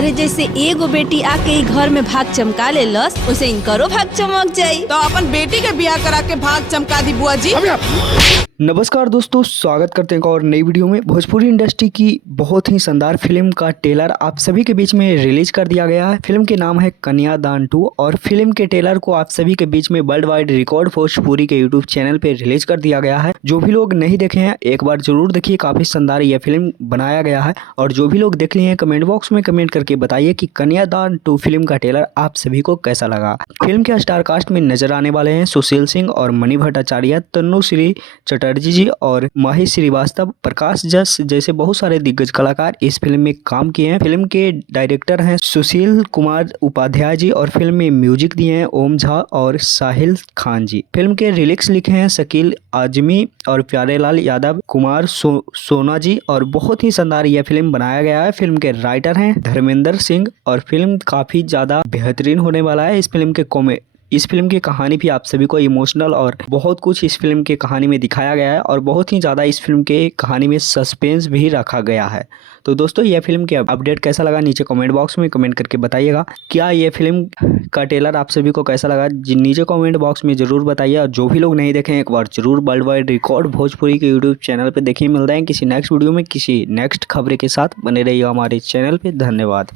अरे जैसे एगो बेटी आके ई घर में भाग चमका ले लस, उसे इनकरो भाग चमक जाई। तो अपन बेटी के ब्याह करा के भाग चमका दी बुआ जी। नमस्कार दोस्तों, स्वागत करते हैं एक और नई वीडियो में। भोजपुरी इंडस्ट्री की बहुत ही शानदार फिल्म का ट्रेलर आप सभी के बीच में रिलीज कर दिया गया है। फिल्म के नाम है कन्यादान 2 और फिल्म के ट्रेलर को आप सभी के बीच में वर्ल्ड वाइड रिकॉर्ड भोजपुरी के यूट्यूब चैनल पे रिलीज कर दिया गया है। जो भी लोग नहीं देखे हैं एक बार जरूर देखिए, काफी शानदार यह फिल्म बनाया गया है। और जो भी लोग देख लिए हैं कमेंट बॉक्स में कमेंट करके बताइए कि कन्यादान 2 फिल्म का ट्रेलर आप सभी को कैसा लगा। फिल्म के स्टार कास्ट में नजर आने वाले हैं सुशील सिंह और मणि भट्टाचार्य, तन्नुश्री चटर्जी जी और माही श्रीवास्तव, प्रकाश जस जैसे बहुत सारे दिग्गज कलाकार इस फिल्म में काम किए हैं। फिल्म के डायरेक्टर हैं सुशील कुमार उपाध्याय जी और फिल्म में म्यूजिक दिए हैं ओम झा और साहिल खान जी। फिल्म के लिरिक्स लिखे हैं शकील आजमी और प्यारेलाल यादव, कुमार सोना जी और बहुत ही शानदार यह फिल्म बनाया गया है। फिल्म के राइटर हैं धर्मेंद्र सिंह और फिल्म काफी ज्यादा बेहतरीन होने वाला है। इस फिल्म की कहानी भी आप सभी को इमोशनल और बहुत कुछ इस फिल्म की कहानी में दिखाया गया है और बहुत ही ज़्यादा इस फिल्म के कहानी में सस्पेंस भी रखा गया है। तो दोस्तों यह फिल्म के अपडेट कैसा लगा नीचे कमेंट बॉक्स में कमेंट करके बताइएगा। क्या ये फिल्म का ट्रेलर आप सभी को कैसा लगा नीचे कमेंट बॉक्स में ज़रूर बताइए। और जो भी लोग नहीं देखें एक बार जरूर वर्ल्ड वाइड रिकॉर्ड भोजपुरी के यूट्यूब चैनल पर देखिए। मिलते हैं किसी नेक्स्ट वीडियो में किसी नेक्स्ट खबरें के साथ। बने रहिए हमारे चैनल पर। धन्यवाद।